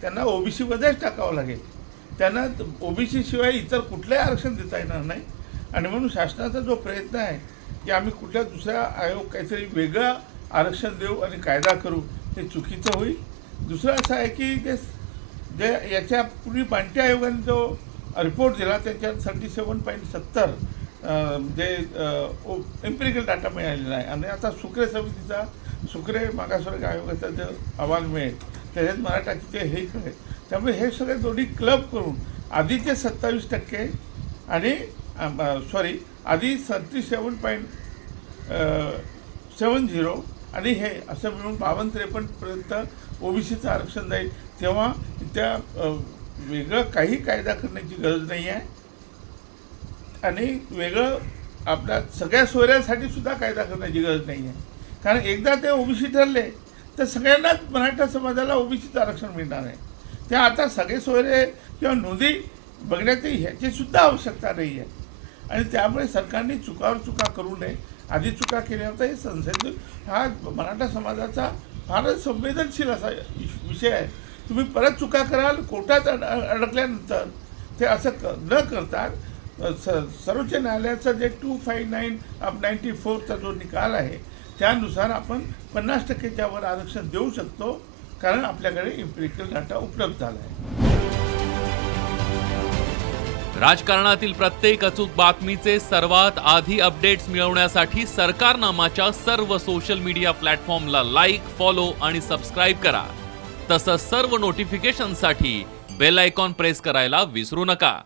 त्यांना ओबीसीमध्येच टाकावं लागेल. त्यांना ओबीसी शिवाय इतर कुठलंही आरक्षण देता येणार नाही. आणि म्हणून शासनाचा जो प्रयत्न आहे की आम्ही कुठल्या दुसऱ्या आयोग काहीतरी वेगळं आरक्षण देऊ आणि कायदा करू हे चुकीचं होईल. दुसरं असं आहे की जे जे याच्या पूर्वी बांटी आयोगाने जो रिपोर्ट दिला त्याच्यात थर्टी सेवन पॉईंट सत्तर जे एम्पिरिकल डाटा मिळालेला आहे. आणि आता सुक्रे समितीचा सुक्रे मागासवर्ग आयोगाचा जो अहवाल मिळेल त्याच्यात मराठाचे हे कळेल त्यामुळे हे सगळे दोन्ही क्लब करून आधीचे सत्तावीस टक्के आणि सॉरी आधी thirty seven point seven zero आणि हे असं मिळून बावन्न त्रेपन्नपर्यंत ओबीसीचं आरक्षण जाईल. तेव्हा त्या वेगळं काही कायदा करण्याची गरज नाही आहे. आणि वेगळं आपल्या सगळ्या सोयऱ्यांसाठी सुद्धा कायदा करण्याची गरज नाही आहे. कारण एकदा ते ओबीसी ठरले तर सगळ्यांनाच मराठा समाजाला ओबीसीचं आरक्षण मिळणार आहे. ते आता सगळे सोयरे किंवा नोंदी बघण्याची ह्याची सुद्धा आवश्यकता नाही आहे. आणि त्यामुळे सरकारने चुकावर चुका करू नये आधी चुका केल्या होत्या हे संसद हा मराठा समाजाचा फारच संवेदनशील असा विषय आहे. तुम्ही परत चुका कराल कोर्टात अड अडकल्यानंतर ते असं क न करता स सर्वोच्च न्यायालयाचा जे two five nine up ninety फोरचा जो निकाल आहे त्यानुसार आपण पन्नास टक्केच्या वर आरक्षण देऊ शकतो कारण आपल्याकडे इम्पिरिकल डाटा उपलब्ध झाला आहे. राजकारणातील प्रत्येक अचूक बातमीचे सर्वात आधी अपडेट्स मिळवण्यासाठी सरकारनामाच्या सर्व सोशल मीडिया प्लॅटफॉर्मला लाईक फॉलो आणि सबस्क्राईब करा. तसंच सर्व नोटिफिकेशनसाठी बेल आयकॉन प्रेस करायला विसरू नका.